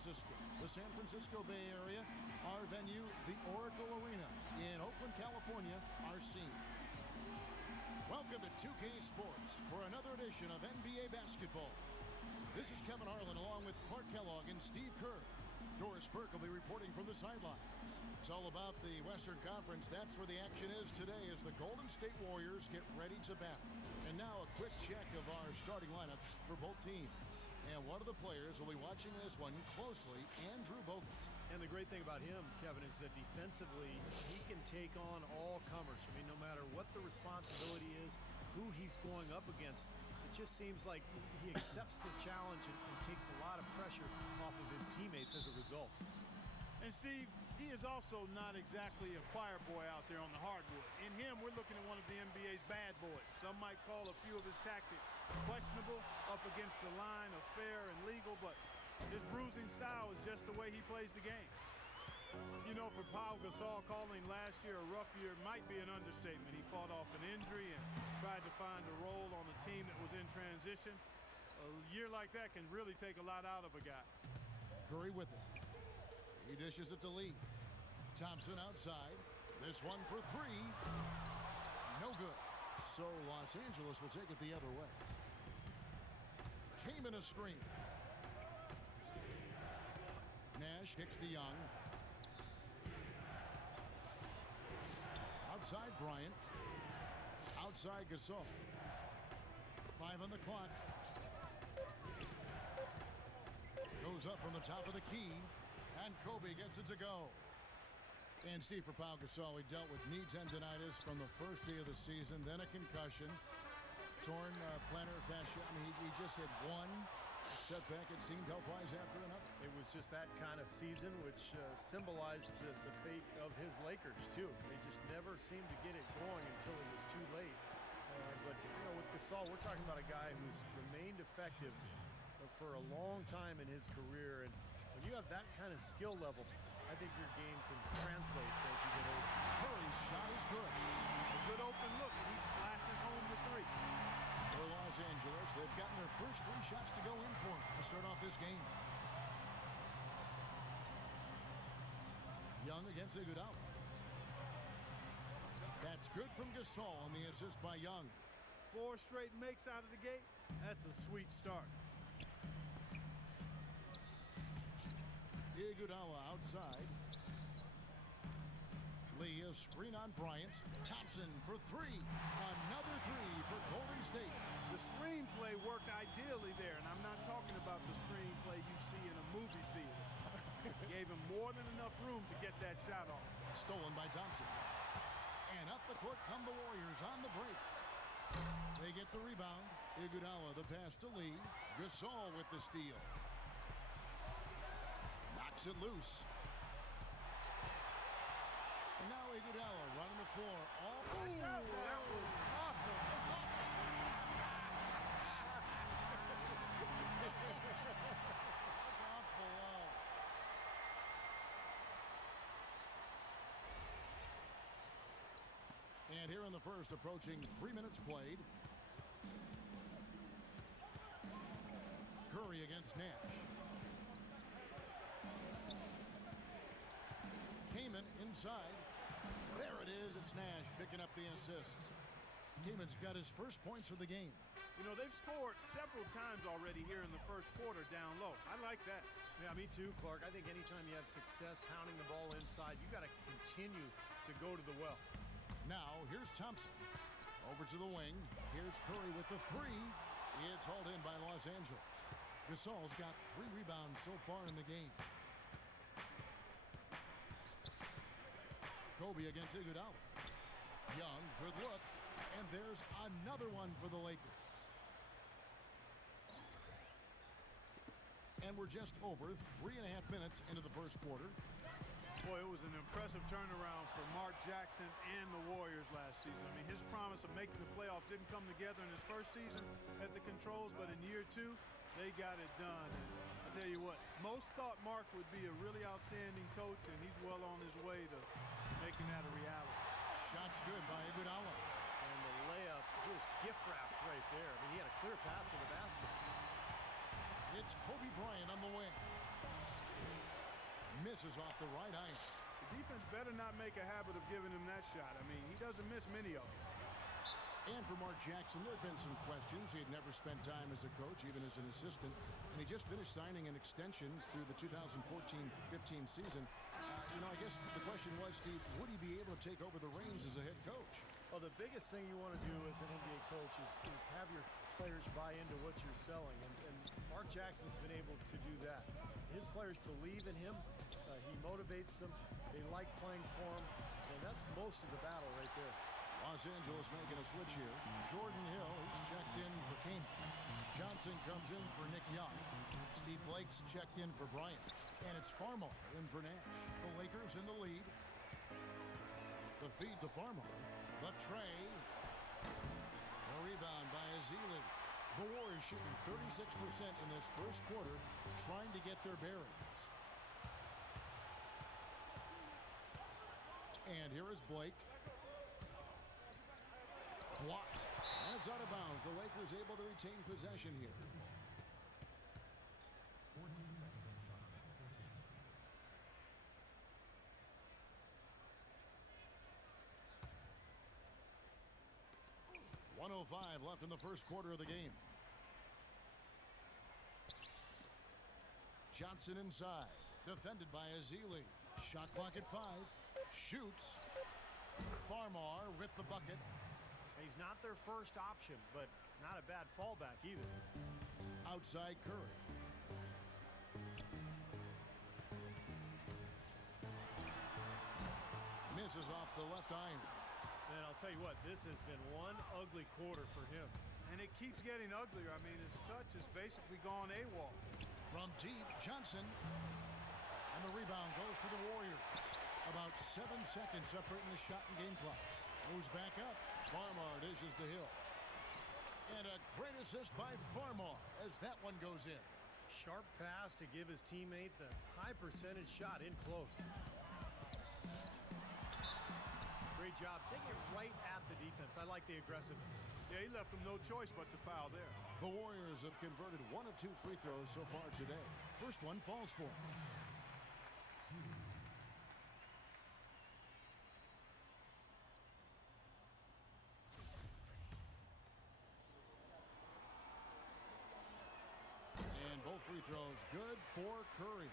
Francisco, the San Francisco Bay Area. Our venue, the Oracle Arena in Oakland, California, our scene. Welcome to 2K Sports for another edition of NBA basketball. This is Kevin Harlan along with Clark Kellogg and Steve Kerr. Doris Burke will be reporting from the sidelines. It's all about the Western Conference. That's where the action is today as the Golden State Warriors get ready to battle. And now a quick check of our starting lineups for both teams. And one of the players will be watching this one closely, Andrew Bogut. And the great thing about him, Kevin, is that defensively, he can take on all comers. I mean, no matter what the responsibility is, who he's going up against, it just seems like he accepts the challenge and takes a lot of pressure off of his teammates as a result. And Steve, he is also not exactly a choir boy out there on the hardwood. In him, we're looking at one of the NBA's bad boys. Some might call a few of his tactics questionable, up against the line of fair and legal, but his bruising style is just the way he plays the game. You know, for Pau Gasol, calling last year a rough year might be an understatement. He fought off an injury and tried to find a role on a team that was in transition. A year like that can really take a lot out of a guy. Curry with it. He dishes it to Lee. Thompson outside. This one for three. No good. So Los Angeles will take it the other way. Came in a screen. Nash kicks to Young. Outside Bryant. Outside Gasol. 5 on the clock. Goes up from the top of the key. And Kobe gets it to go. And Steve, for Pau Gasol, he dealt with knee tendonitis from the first day of the season, then a concussion, torn plantar fascia. I mean, he just had one setback, it seemed, health-wise after another. It was just that kind of season, which symbolized the fate of his Lakers, too. They just never seemed to get it going until it was too late. But, you know, with Gasol, we're talking about a guy who's remained effective for a long time in his career. And when you have that kind of skill level, I think your game can translate as you get older. Curry's shot is good. A good open look, and he splashes home the three. For Los Angeles, they've gotten their first 3 shots to go in for to start off this game. Young against Iguodala. That's good from Gasol on the assist by Young. 4 straight makes out of the gate. That's a sweet start. Iguodala outside. Lee, a screen on Bryant. Thompson for 3. Another 3 for Golden State. The screenplay worked ideally there, and I'm not talking about the screenplay you see in a movie theater. Gave him more than enough room to get that shot off. Stolen by Thompson. And up the court come the Warriors on the break. They get the rebound. Iguodala the pass to Lee. Gasol with the steal. Knocks it loose. And now Iguodala running the floor. That was awesome. Drop below. And here in the first, approaching 3 minutes played. Curry against Nash. Kaman inside. There it is. It's Nash picking up the assist. Kaman's got his first points of the game. You know, they've scored several times already here in the first quarter down low. I like that. Yeah, me too, Clark. I think anytime you have success pounding the ball inside, you got to continue to go to the well. Now, here's Thompson. Over to the wing. Here's Curry with the 3. It's hauled in by Los Angeles. Gasol's got 3 rebounds so far in the game. Kobe against Iguodala. Young, good look. And there's another one for the Lakers. And we're just over 3.5 minutes into the first quarter. Boy, it was an impressive turnaround for Mark Jackson and the Warriors last season. I mean, his promise of making the playoffs didn't come together in his first season at the controls, but in year 2, they got it done. And I tell you what, most thought Mark would be a really outstanding coach, and he's well on his way to making that a reality. Shot's good by Iguodala. And the layup just gift-wrapped right there. I mean, he had a clear path to the basket. It's Kobe Bryant on the wing. Misses off the right iron. The defense better not make a habit of giving him that shot. I mean, he doesn't miss many of them. And for Mark Jackson, there have been some questions. He had never spent time as a coach, even as an assistant. And he just finished signing an extension through the 2014-15 season. I guess the question was, Steve, would he be able to take over the reins as a head coach? Well, the biggest thing you want to do as an NBA coach is have your players buy into what you're selling. And Mark Jackson's been able to do that. His players believe in him. He motivates them. They like playing for him. And that's most of the battle right there. Los Angeles making a switch here. Jordan Hill, he's checked in for Kane. Johnson comes in for Nick Young. Steve Blake's checked in for Bryant. And it's Farmar in for Nash. The Lakers in the lead. The feed to Farmar. The tray. A rebound by Ezeli. The Warriors shooting 36% in this first quarter, trying to get their bearings. And here is Blake. Blocked. And it's out of bounds. The Lakers able to retain possession here. 14 seconds on the shot. 14. 1:05 left in the first quarter of the game. Johnson inside. Defended by Ezeli. Shot clock at 5. Shoots. Farmar with the bucket. He's not their first option, but not a bad fallback either. Outside Curry. Misses off the left iron. And I'll tell you what, this has been one ugly quarter for him. And it keeps getting uglier. I mean, his touch has basically gone AWOL. From deep, Johnson. And the rebound goes to the Warriors. About 7 seconds separating the shot and game clocks. Moves back up. Farmar dishes to Hill. And a great assist by Farmar as that one goes in. Sharp pass to give his teammate the high percentage shot in close. Great job taking it right at the defense. I like the aggressiveness. Yeah, he left him no choice but to foul there. The Warriors have converted 1 of 2 free throws so far today. First one falls for them. 2. And both free throws good for Curry.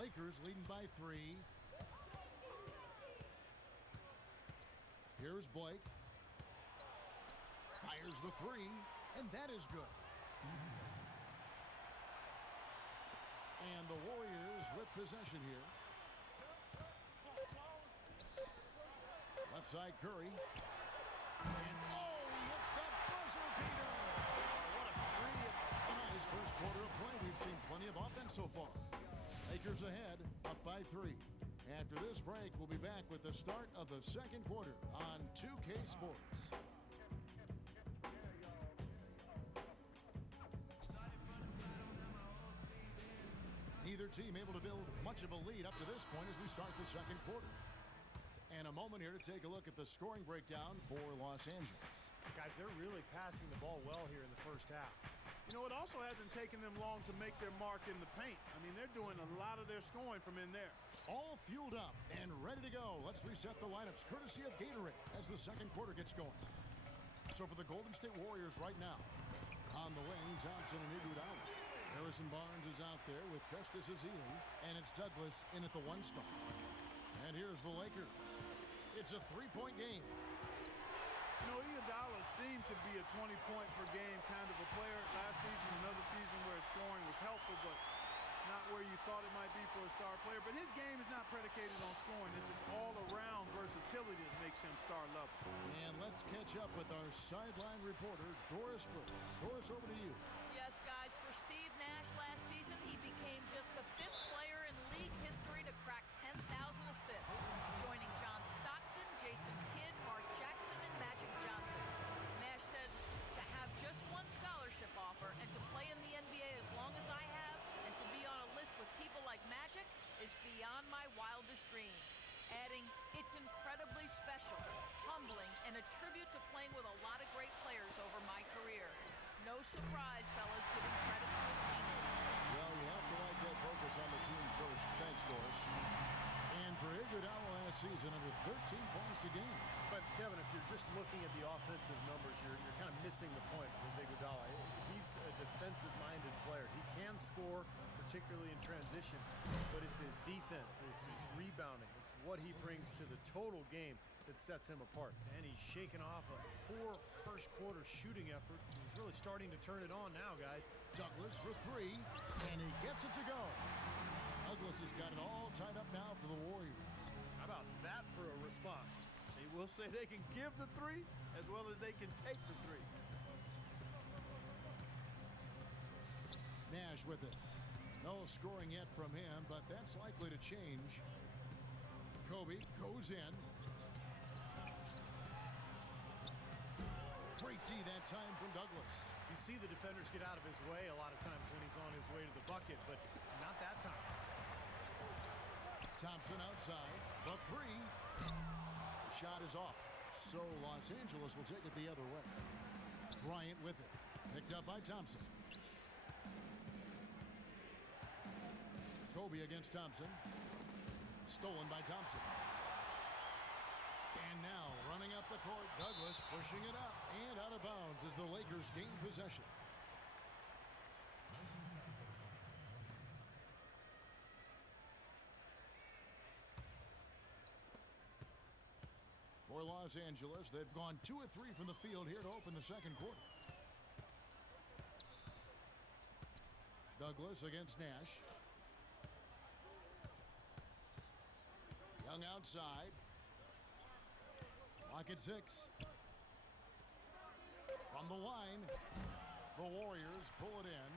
Lakers leading by 3. Here's Blake. Fires the 3, and that is good. And the Warriors with possession here. Left side Curry. And he hits the buzzer beater. What a three in his first quarter of play. We've seen plenty of offense so far. Lakers ahead, up by 3. After this break, we'll be back with the start of the second quarter on 2K Sports. Neither team able to build much of a lead up to this point as we start the second quarter. And a moment here to take a look at the scoring breakdown for Los Angeles. Guys, they're really passing the ball well here in the first half. You know, it also hasn't taken them long to make their mark in the paint. I mean, they're doing a lot of their scoring from in there. All fueled up and ready to go. Let's reset the lineups courtesy of Gatorade as the second quarter gets going. So for the Golden State Warriors right now, on the wing, Thompson and Iguodala. Harrison Barnes is out there with Festus Ezeli, and it's Douglas in at the 1 spot. And here's the Lakers. It's a 3-point game. You know, Iguodala seemed to be a 20-point per game kind of a player last season, another season where his scoring was helpful, but not where you thought it might be for a star player. But his game is not predicated on scoring. It's just all-around versatility that makes him star level. And let's catch up with our sideline reporter, Doris Burke. Doris, over to you. Yes, guys, for Steve Nash last season, he became just the 5th player in league history to crack 10,000 assists, joining John Stockton, Jason Kidd, Mark Jackson, and Magic Johnson. Nash said to have just one scholarship offer and to play in the NBA as long as I have and to be on a list with people like Magic is beyond my wildest dreams. Adding, it's incredibly special, humbling, and a tribute to playing with a lot of great players over my career. No surprise, fellas, giving credit to his teammates. Well, you have to like that last season under 13 points a game. But, Kevin, if you're just looking at the offensive numbers, you're kind of missing the point with Iguodala. He's a defensive-minded player. He can score, particularly in transition, but it's his defense, it's his rebounding, it's what he brings to the total game that sets him apart. And he's shaking off a poor first-quarter shooting effort. He's really starting to turn it on now, guys. Douglas for three, and he gets it to go. Douglas has got it all tied up now for the Warriors. How about that for a response? They will say they can give the three as well as they can take the three. Nash with it. No scoring yet from him, but that's likely to change. Kobe goes in. Great D that time from Douglas. You see the defenders get out of his way a lot of times when he's on his way to the bucket, but not that time. Thompson outside. The three. The shot is off. So Los Angeles will take it the other way. Bryant with it. Picked up by Thompson. Kobe against Thompson. Stolen by Thompson. And now running up the court, Douglas pushing it up and out of bounds as the Lakers gain possession. 19 seconds on the shot. For Los Angeles, they've gone 2 of 3 from the field here to open the second quarter. Douglas against Nash. Young outside. Clock at 6. From the line, the Warriors pull it in.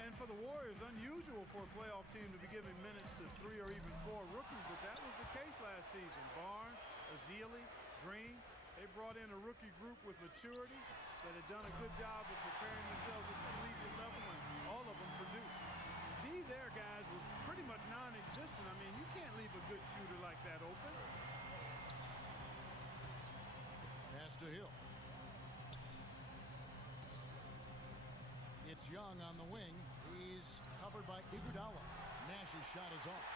And for the Warriors, unusual for a playoff team to be giving minutes to 3 or even 4 rookies, but that was the case last season. Barnes, Ezeli, Green, they brought in a rookie group with maturity that had done a good job of preparing themselves at the collegiate level, and all of them produced. D there, guys, was pretty much non-existent. I mean, you can't leave a good shooter like that open. Pass to Hill. It's Young on the wing. He's covered by Iguodala. Nash's shot is off.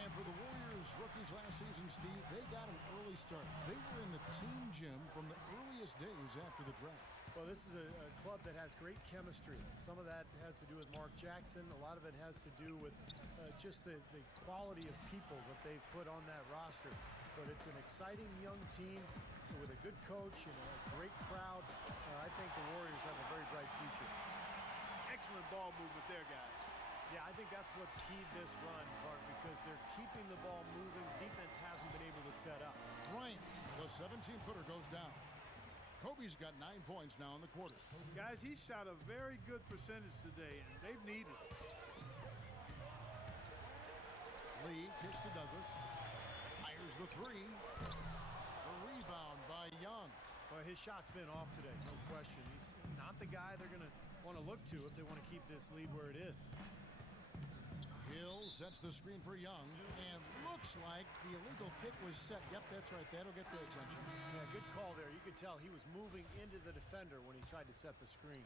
And for the Warriors rookies last season, Steve, they got an early start. They were in the team gym from the earliest days after the draft. Well, this is a club that has great chemistry. Some of that has to do with Mark Jackson. A lot of it has to do with just the quality of people that they've put on that roster. But it's an exciting young team with a good coach and a great crowd. I think the Warriors have a very bright future. Excellent ball movement there, guys. Yeah, I think that's what's keyed this run, Clark, because they're keeping the ball moving. Defense hasn't been able to set up. Bryant, the 17-footer, goes down. Kobe's got 9 points now in the quarter. Guys, he shot a very good percentage today, and they've needed it. Lee kicks to Douglas. Fires the three. The rebound by Young. Well, his shot's been off today, no question. He's not the guy they're going to want to look to if they want to keep this lead where it is. Hill sets the screen for Young, and looks like the illegal kick was set. Yep, that's right. That'll get the attention. Yeah, good call there. You could tell he was moving into the defender when he tried to set the screen.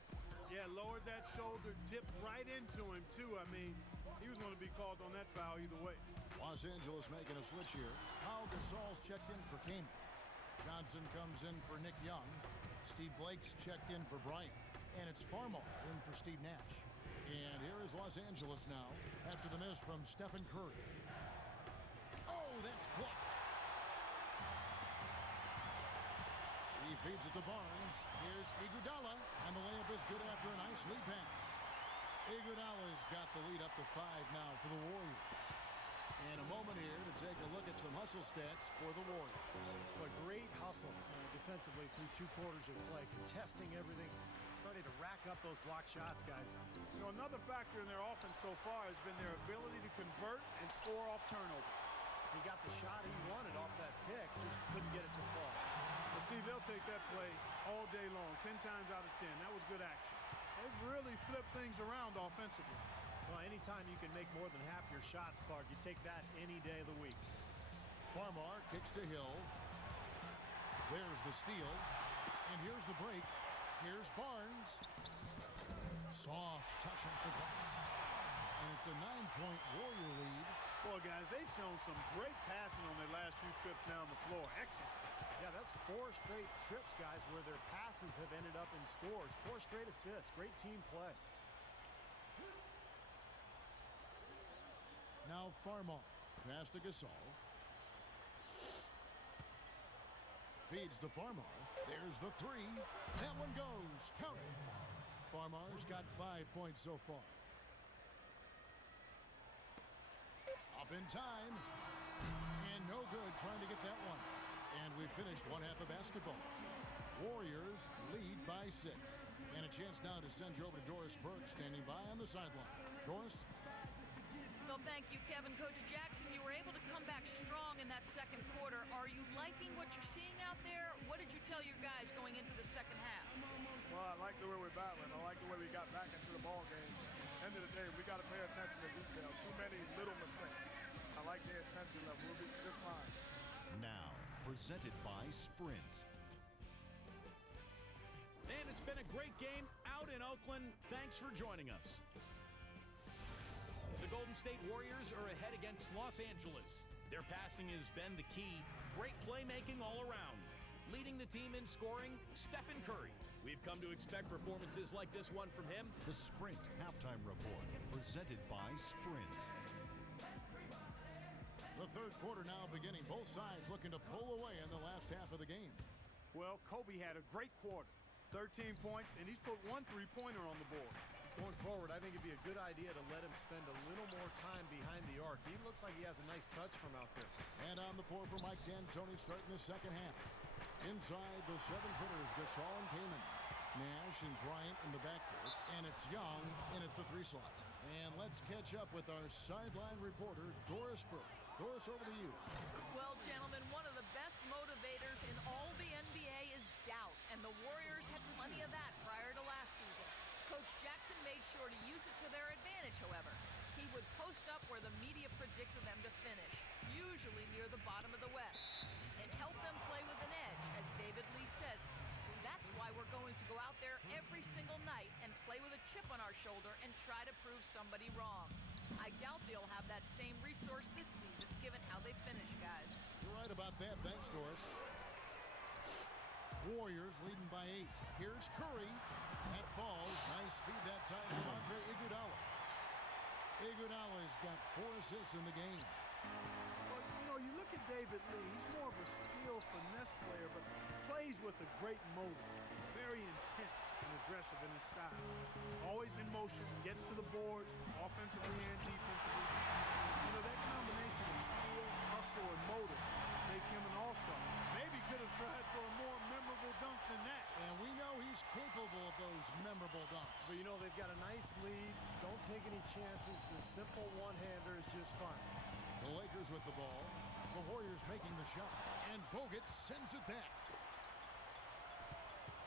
Yeah, lowered that shoulder, dipped right into him, too. I mean, he was going to be called on that foul either way. Los Angeles making a switch here. Pau Gasol's checked in for Kane. Johnson comes in for Nick Young. Steve Blake's checked in for Bryant. And it's Farmar in for Steve Nash. And here is Los Angeles now after the miss from Stephen Curry. Oh, that's blocked. He feeds it to Barnes. Here's Iguodala, and the layup is good after a nice lead pass. Iguodala's got the lead up to 5 now for the Warriors. And a moment here to take a look at some hustle stats for the Warriors. A great hustle defensively through 2 quarters of play, contesting everything, starting to rack up those block shots, guys. You know, another factor in their offense so far has been their ability to convert and score off turnovers. He got the shot he wanted off that pick, just couldn't get it to fall. Well, Steve, they'll take that play all day long, 10 times out of 10. That was good action. They've really flipped things around offensively. Well, anytime you can make more than half your shots, Clark, you take that any day of the week. Farmar kicks to Hill. There's the steal. And here's the break. Here's Barnes. Soft touch off the glass. And it's a 9-point Warrior lead Well, guys, they've shown some great passing on their last few trips down the floor. Excellent. Yeah, that's 4 straight trips, guys, where their passes have ended up in scores. 4 straight assists. Great team play. Now Farmar. Pass to Gasol. Feeds to Farmar. There's the 3. That one goes. Count it. Farmar's got 5 points so far. Up in time. And no good trying to get that one. And we finished one half of basketball. Warriors lead by 6. And a chance now to send you over to Doris Burke standing by on the sideline. Doris? Well, thank you, Kevin. Coach Jackson, you were able to come back strong in that second quarter. Are you liking what you're seeing out there? What did you tell your guys going into the second half? Well, I like the way we're battling. I like the way we got back into the ball game. End of the day, we got to pay attention to detail. Too many little mistakes. I like the intensity level. We'll be just fine. Now, presented by Sprint. And it's been a great game out in Oakland. Thanks for joining us. The Golden State Warriors are ahead against Los Angeles. Their passing has been the key. Great playmaking all around. Leading the team in scoring, Stephen Curry. We've come to expect performances like this one from him. The Sprint Halftime Report, presented by Sprint. The third quarter now beginning. Both sides looking to pull away in the last half of the game. Well, Kobe had a great quarter. 13 points, and he's put 1 3-pointer on the board. Going forward, I think it'd be a good idea to let him spend a little more time behind the arc. He looks like he has a nice touch from out there. And on the floor for Mike D'Antoni starting the second half. Inside the 7-footers, Gasol and Kaman. Nash and Bryant in the backcourt. And it's Young in at the 3 slot. And let's catch up with our sideline reporter, Doris Burke. Doris, over to you. Well, gentlemen, one of the best motivators in all the NBA is doubt, and the Warriors had plenty of that prior to last season. Coach Jackson made sure to use it to their advantage, however. He would post up where the media predicted them to finish, usually near the bottom of the West, and help them play with an edge, as David Lee said. That's why we're going to go out there every single night and play with a chip on our shoulder and try to prove somebody wrong. I doubt they'll have that same resource this season, given how they finish, guys. You're right about that. Thanks, Doris. Warriors leading by 8. Here's Curry. That falls. Nice feed that time from Andre Iguodala. Iguodala's got 4 assists in the game. Well, you know, you look at David Lee. He's more of a skill finesse player, but plays with a great motor. Very intense and aggressive in his style. Always in motion, gets to the boards, offensively and defensively. You know, that combination of skill, hustle, and motor make him an all-star. Maybe could have tried for a more memorable dunk than that. And we know he's capable of those memorable dunks. But, you know, they've got a nice lead. Don't take any chances. The simple one-hander is just fine. The Lakers with the ball. The Warriors making the shot. And Bogut sends it back.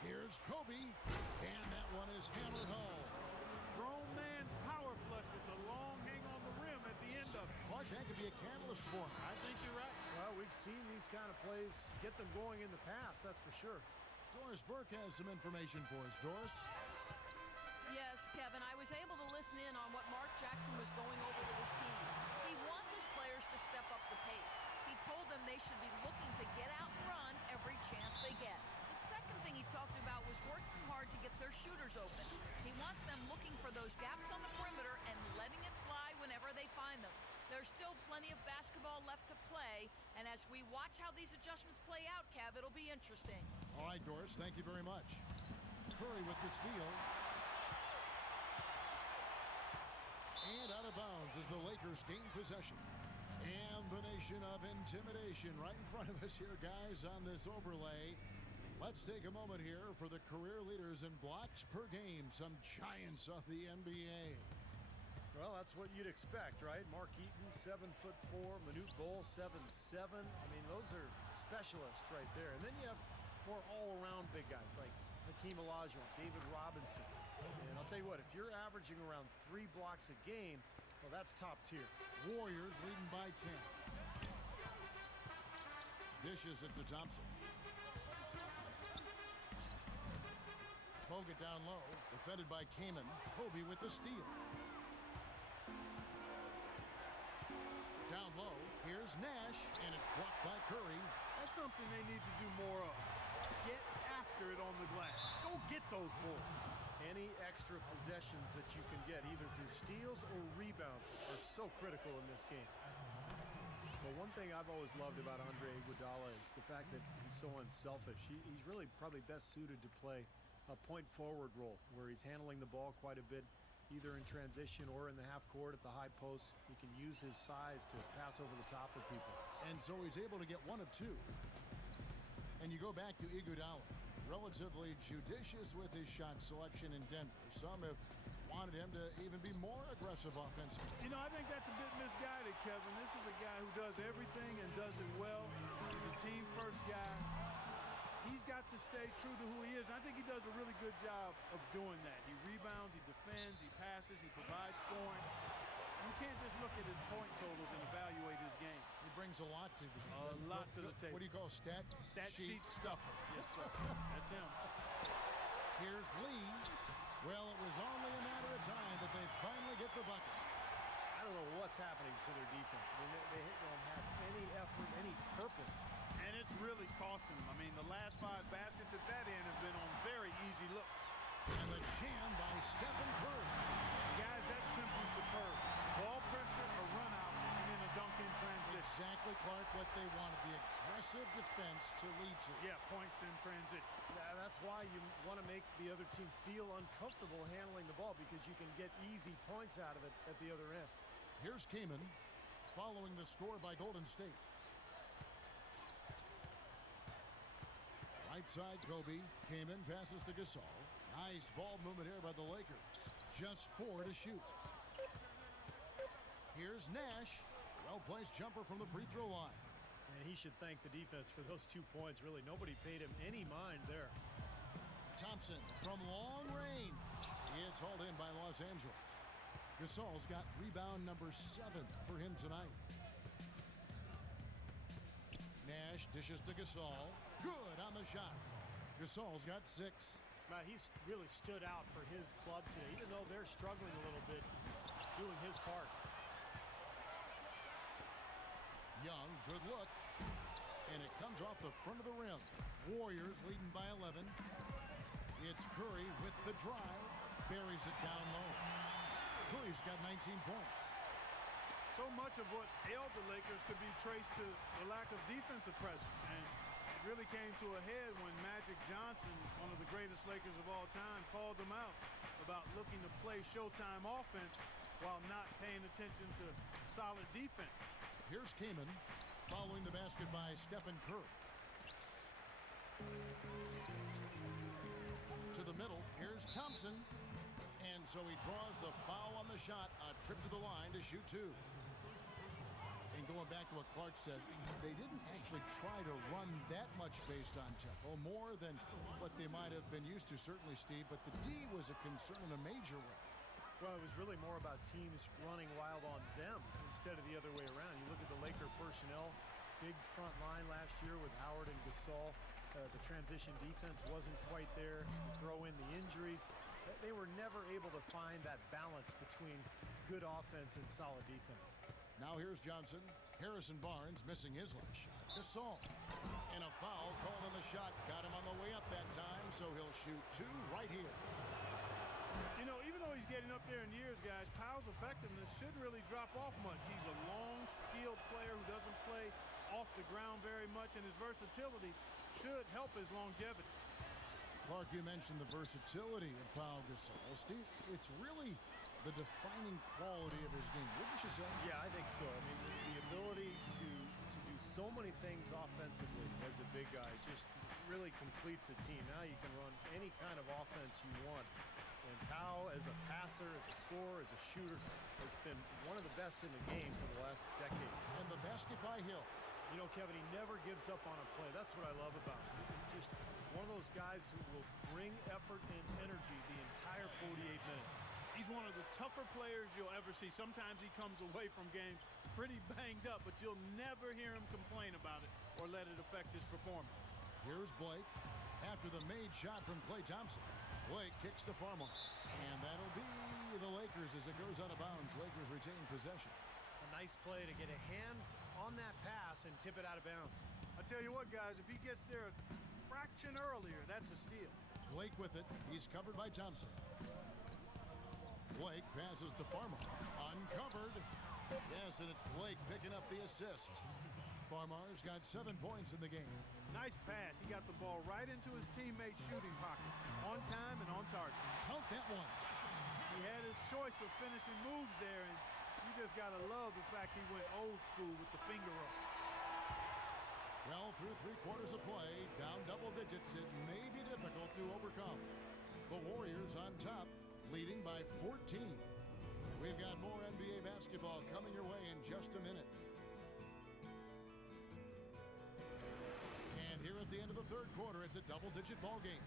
Here's Kobe. And that one is hammered home. Grown man's power flush with the long hang on the rim at the end of it. Clark, that could be a catalyst for him. I think you're right. Well, we've seen these kind of plays get them going in the past, that's for sure. Doris Burke has some information for us. Doris? Yes, Kevin, I was able to listen in on what Mark Jackson was going over with his team. He wants his players to step up the pace. He told them they should be looking to get out and run every chance they get. The second thing he talked about was working hard to get their shooters open. He wants them looking for those gaps on the perimeter and letting it fly whenever they find them. There's still plenty of basketball left to play, and as we watch how these adjustments play out, Kev, it'll be interesting. All right, Doris, thank you very much. Curry with the steal. And out of bounds as the Lakers gain possession. And the nation of intimidation right in front of us here, guys, on this overlay. Let's take a moment here for the career leaders in blocks per game, some giants of the NBA. Well, that's what you'd expect, right? Mark Eaton, 7'4", Manute Bol, 7'7". I mean, those are specialists right there. And then you have more all-around big guys like Hakeem Olajuwon, David Robinson. And I'll tell you what, if you're averaging around 3 blocks a game, well, that's top tier. Warriors leading by 10. Dishes it to Thompson. Bogut down low, defended by Kaman. Kobe with the steal. Here's Nash, and it's blocked by Curry. That's something they need to do more of. Get after it on the glass. Go get those balls. Any extra possessions that you can get, either through steals or rebounds, are so critical in this game. But one thing I've always loved about Andre Iguodala is the fact that he's so unselfish. He's really probably best suited to play a point forward role where he's handling the ball quite a bit, either in transition or in the half court at the high post. He can use his size to pass over the top of people. And so he's able to get one of two. And you go back to Iguodala, relatively judicious with his shot selection in Denver. Some have wanted him to even be more aggressive offensively. You know, I think that's a bit misguided, Kevin. This is a guy who does everything and does it well. He's a team-first guy. He's got to stay true to who he is. I think he does a really good job of doing that. He rebounds, he defends, he passes, he provides scoring. You can't just look at his point totals and evaluate his game. He brings a lot to the A lot to the table. What do you call stat sheet stuffer? Yes, sir. That's him. Here's Lee. Well, it was only a matter of time that they finally get the bucket. I don't know what's happening to their defense. I mean, they don't have any effort, any purpose. And it's really costing them. I mean, the last 5 baskets at that end have been on very easy looks. And the jam by Stephen Curry. Guys, that's simply superb. Ball pressure, a run out, and then a dunk in transition. Exactly, Clark, what they wanted. The aggressive defense to lead to. Yeah, points in transition. That's why you want to make the other team feel uncomfortable handling the ball, because you can get easy points out of it at the other end. Here's Kaman following the score by Golden State. Right side, Kobe. Kaman passes to Gasol. Nice ball movement here by the Lakers. Just 4 to shoot. Here's Nash. Well-placed jumper from the free throw line. And he should thank the defense for those 2 points. Really, nobody paid him any mind there. Thompson from long range. It's hauled in by Los Angeles. Gasol's got rebound number 7 for him tonight. Nash dishes to Gasol. Good on the shot. Gasol's got 6. Now, he's really stood out for his club today. Even though they're struggling a little bit, he's doing his part. Young, good look. And it comes off the front of the rim. Warriors leading by 11. It's Curry with the drive. Buries it down low. Curry's got 19 points. So much of what ailed the Lakers could be traced to the lack of defensive presence. And it really came to a head when Magic Johnson, one of the greatest Lakers of all time, called them out about looking to play Showtime offense while not paying attention to solid defense. Here's Kaman following the basket by Stephen Curry. To the middle, here's Thompson. And so he draws the foul on the shot, a trip to the line to shoot 2. And going back to what Clark says, they didn't actually try to run that much based on tempo, more than what they might have been used to, certainly, Steve, but the D was a concern in a major way. Well, it was really more about teams running wild on them instead of the other way around. You look at the Laker personnel, big front line last year with Howard and Gasol. The transition defense wasn't quite there. You throw in the injuries. They were never able to find that balance between good offense and solid defense. Now here's Johnson. Harrison Barnes missing his last shot. Gasol. And a foul called on the shot. Got him on the way up that time, so he'll shoot 2 right here. You know, even though he's getting up there in years, guys, Powell's effectiveness shouldn't really drop off much. He's a long, skilled player who doesn't play off the ground very much, and his versatility should help his longevity. Clark, you mentioned the versatility of Pau Gasol. Steve, it's really the defining quality of his game, wouldn't you say? Yeah, I think so. I mean, the ability to do so many things offensively as a big guy just really completes a team. Now you can run any kind of offense you want. And Pau, as a passer, as a scorer, as a shooter, has been one of the best in the game for the last decade. And the basket by Hill. You know, Kevin, he never gives up on a play. That's what I love about him. He's one of those guys who will bring effort and energy the entire 48 minutes. He's one of the tougher players you'll ever see. Sometimes he comes away from games pretty banged up, but you'll never hear him complain about it or let it affect his performance. Here's Blake after the made shot from Klay Thompson. Blake kicks to Farmar. And that'll be the Lakers as it goes out of bounds. Lakers retain possession. A Nice play to get a hand on that pass and tip it out of bounds. I tell you what, guys, if he gets there a fraction earlier, that's a steal. Blake with it. He's covered by Thompson. Blake passes to Farmar. Uncovered. Yes, and it's Blake picking up the assist. Farmar's got 7 points in the game. Nice pass. He got the ball right into his teammate's shooting pocket. On time and on target. Count that one. He had his choice of finishing moves there, and you just got to love the fact he went old school with the finger roll. Well, through 3 quarters of play, down double digits, it may be difficult to overcome. The Warriors on top, leading by 14. We've got more NBA basketball coming your way in just a minute. And here at the end of the 3rd quarter, it's a double-digit ball game.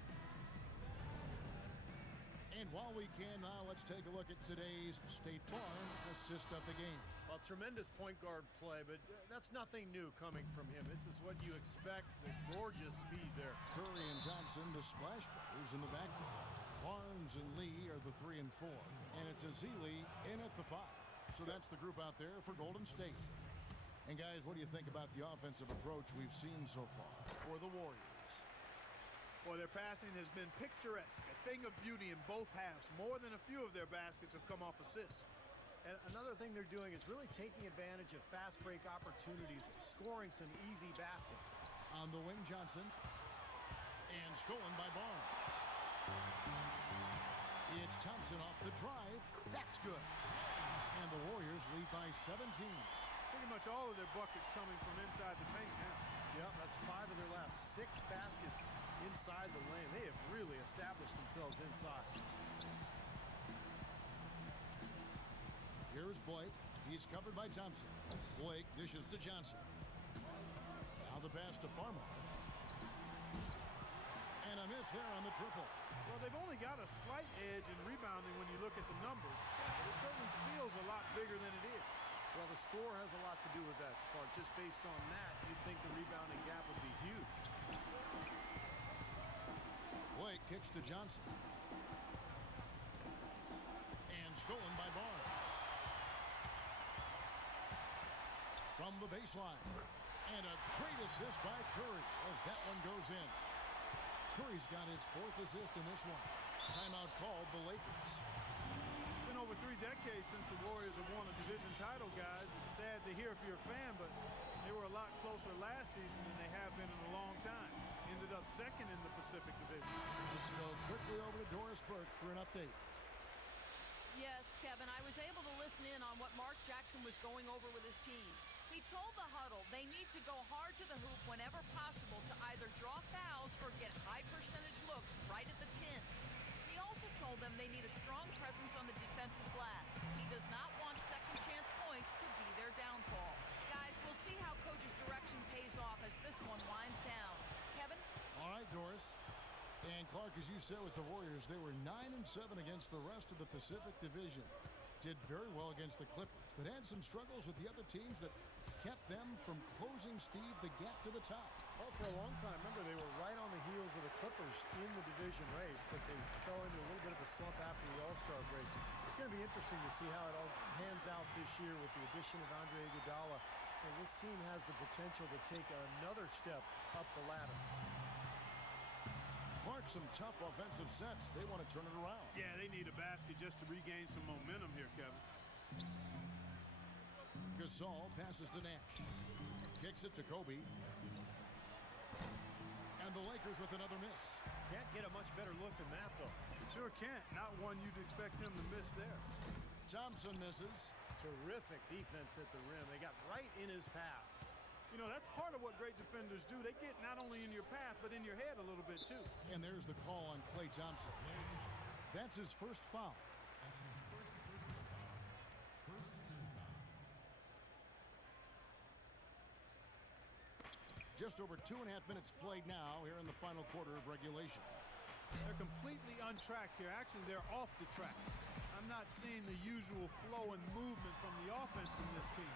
And while we can now, let's take a look at today's State Farm assist of the game. Well, tremendous point guard play, but that's nothing new coming from him. This is what you expect. The gorgeous feed there. Curry and Thompson, the splash brothers in the backfield. Barnes and Lee are the 3 and 4. And it's Ezeli in at the 5. So that's the group out there for Golden State. And guys, what do you think about the offensive approach we've seen so far for the Warriors? Boy, their passing has been picturesque, a thing of beauty in both halves. More than a few of their baskets have come off assists. And another thing they're doing is really taking advantage of fast break opportunities, scoring some easy baskets. On the wing, Johnson. And stolen by Barnes. It's Thompson off the drive. That's good. And the Warriors lead by 17. Pretty much all of their buckets coming from inside the paint now. Yep, that's 5 of their last 6 baskets inside the lane. They have really established themselves inside. Here's Blake. He's covered by Thompson. Blake dishes to Johnson. Now the pass to Farmar. And a miss there on the triple. Well, they've only got a slight edge in rebounding when you look at the numbers. But it certainly feels a lot bigger than it is. Well, the score has a lot to do with that, Clark. Just based on that, you'd think the rebounding gap would be huge. Blake kicks to Johnson. And stolen by Barnes. From the baseline. And a great assist by Curry as that one goes in. Curry's got his 4th assist in this one. Timeout called the Lakers. It's been over 3 decades since the Warriors have won a division title, guys. It's sad to hear if you're a fan, but they were a lot closer last season than they have been in a long time. Ended up 2nd in the Pacific Division. Let's go quickly over to Doris Burke for an update. Yes, Kevin, I was able to listen in on what Mark Jackson was going over with his team. He told the huddle they need to go hard to the hoop whenever possible to either draw fouls or get high percentage looks right at the 10. He also told them they need a strong presence on the defensive glass. He does not want second chance points to be their downfall. Guys, we'll see how coach's direction pays off as this one winds down. Kevin? All right, Doris. And Clark, as you said with the Warriors, they were 9-7 against the rest of the Pacific Division. Did very well against the Clippers, but had some struggles with the other teams that kept them from closing, Steve, the gap to the top. Well, for a long time, remember, they were right on the heels of the Clippers in the division race, but they fell into a little bit of a slump after the All-Star break. It's going to be interesting to see how it all pans out this year with the addition of Andre Iguodala. And this team has the potential to take another step up the ladder. Clark, some tough offensive sets. They want to turn it around. Yeah, they need a basket just to regain some momentum here, Kevin. Gasol passes to Nash. Kicks it to Kobe. And the Lakers with another miss. Can't get a much better look than that, though. Sure can't. Not one you'd expect him to miss there. Thompson misses. Terrific defense at the rim. They got right in his path. You know, that's part of what great defenders do. They get not only in your path, but in your head a little bit, too. And there's the call on Klay Thompson. That's his first foul. Just over 2.5 minutes played now here in the final quarter of regulation. They're completely untracked here. Actually, they're off the track. I'm not seeing the usual flow and movement from the offense from this team.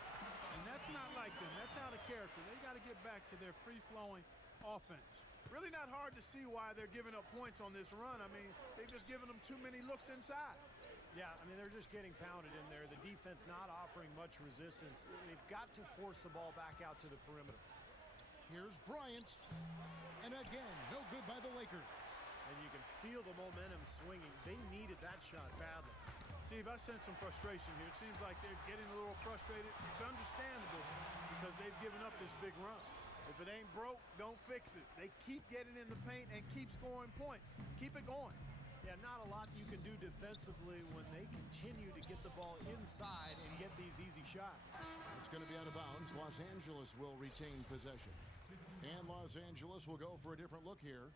And that's not like them. That's out of character. They got to get back to their free-flowing offense. Really not hard to see why they're giving up points on this run. I mean, they've just given them too many looks inside. Yeah, I mean, they're just getting pounded in there. The defense not offering much resistance. They've got to force the ball back out to the perimeter. Here's Bryant. And again, no good by the Lakers. And you can feel the momentum swinging. They needed that shot badly. Steve, I sense some frustration here. It seems like they're getting a little frustrated. It's understandable because they've given up this big run. If it ain't broke, don't fix it. They keep getting in the paint and keep scoring points. Keep it going. Yeah, not a lot you can do defensively when they continue to get the ball inside and get these easy shots. It's going to be out of bounds. Los Angeles will retain possession. And Los Angeles will go for a different look here.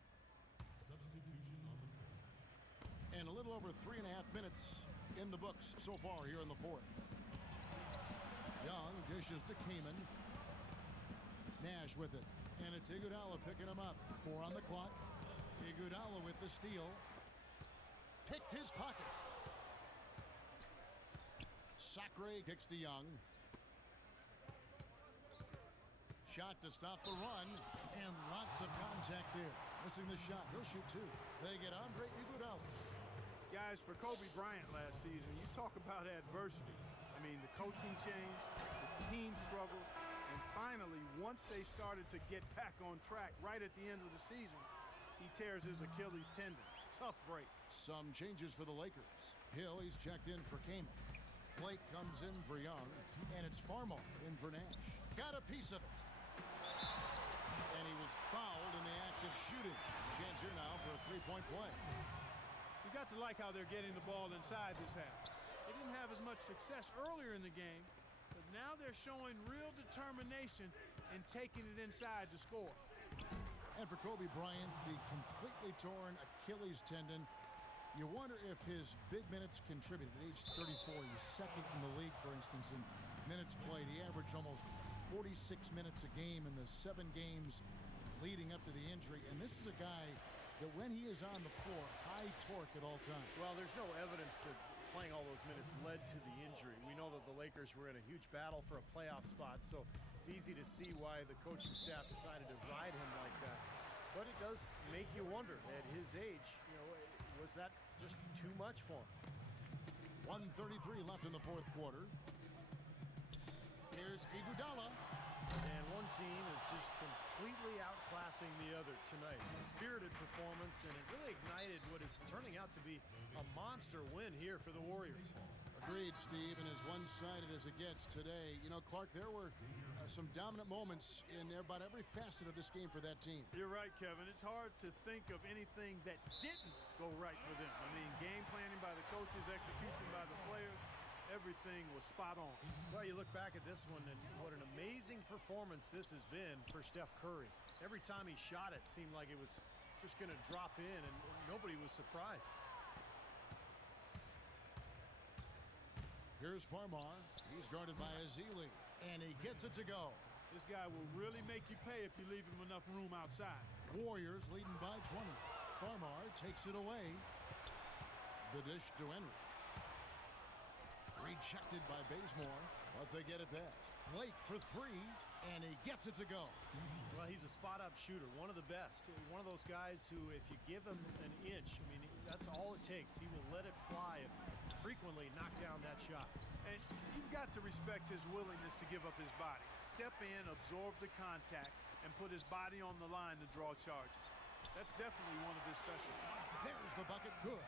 Substitution on the court. And a little over 3.5 minutes in the books so far here in the fourth. Young dishes to Kaman. Nash with it. And it's Iguodala picking him up. 4 on the clock. Iguodala with the steal. Picked his pocket. Sacre kicks to Young. Shot to stop the run. And lots of contact there. Missing the shot. He'll shoot 2. They get Andre Iguodala. Guys, for Kobe Bryant last season, you talk about adversity. I mean, the coaching change, the team struggle, and finally, once they started to get back on track right at the end of the season, he tears his Achilles tendon. Tough break. Some changes for the Lakers. Hill, he's checked in for Kaman. Blake comes in for Young, and it's Farmar in for Nash. Got a piece of it. And he was fouled in the act of shooting. Chance here now for a three-point play. You got to like how they're getting the ball inside this half. They didn't have as much success earlier in the game, but now they're showing real determination in taking it inside to score. And for Kobe Bryant, the completely torn Achilles tendon. You wonder if his big minutes contributed. At age 34, he's second in the league, for instance, in minutes played. He averaged almost 46 minutes a game in the 7 games leading up to the injury. And this is a guy that when he is on the floor, high torque at all times. Well, there's no evidence that playing all those minutes led to the injury. We know that the Lakers were in a huge battle for a playoff spot, so it's easy to see why the coaching staff decided to ride him like that. But it does make you wonder, at his age, was that just too much for him? 1:33 left in the fourth quarter. Here's Iguodala. And one team is just completely outclassing the other tonight. Spirited performance, and it really ignited what is turning out to be a monster win here for the Warriors. Agreed, Steve, and as one-sided as it gets today. You know, Clark, there were some dominant moments in about every facet of this game for that team. You're right, Kevin. It's hard to think of anything that didn't go right for them. I mean, game planning by the coaches, execution by the players, everything was spot on. Well, you look back at this one, and what an amazing performance this has been for Steph Curry. Every time he shot it seemed like it was just going to drop in, and nobody was surprised. Here's Farmar. He's guarded by Ezeli, and he gets it to go. This guy will really make you pay if you leave him enough room outside. Warriors leading by 20. Farmar takes it away. The dish to Henry. Rejected by Bazemore, but they get it back. Blake for 3, and he gets it to go. Well, he's a spot-up shooter, one of the best. One of those guys who, if you give him an inch, I mean, that's all it takes. He will let it fly and frequently knock down that shot. And you've got to respect his willingness to give up his body. Step in, absorb the contact, and put his body on the line to draw charges. That's definitely one of his specialties. There's the bucket, good.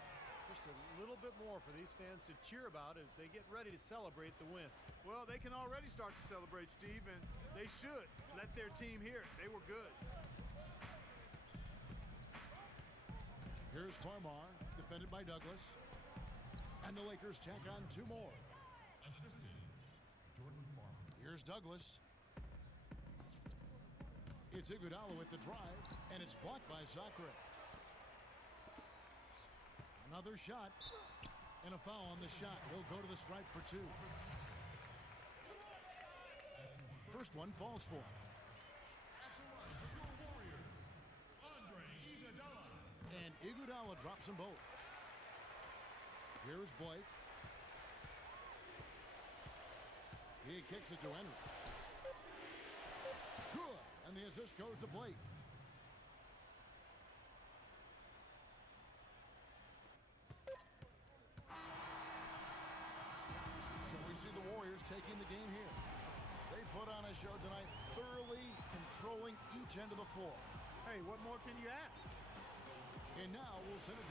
Just a little bit more for these fans to cheer about as they get ready to celebrate the win. Well, they can already start to celebrate, Steve, and they should let their team hear it. They were good. Here's Farmar, defended by Douglas. And the Lakers tack on 2 more. Assistant, Jordan Farmar. Here's Douglas. It's Iguodala with the drive, and it's blocked by Sacre. Another shot, and a foul on the shot. He'll go to the stripe for 2. First one falls for him. At the line for your Warriors, Andre Iguodala. And Iguodala drops them both. Here's Blake. He kicks it to Henry. Good. And the assist goes to Blake. Warriors taking the game here. They put on a show tonight, thoroughly controlling each end of the floor. Hey, what more can you ask? And now we'll send it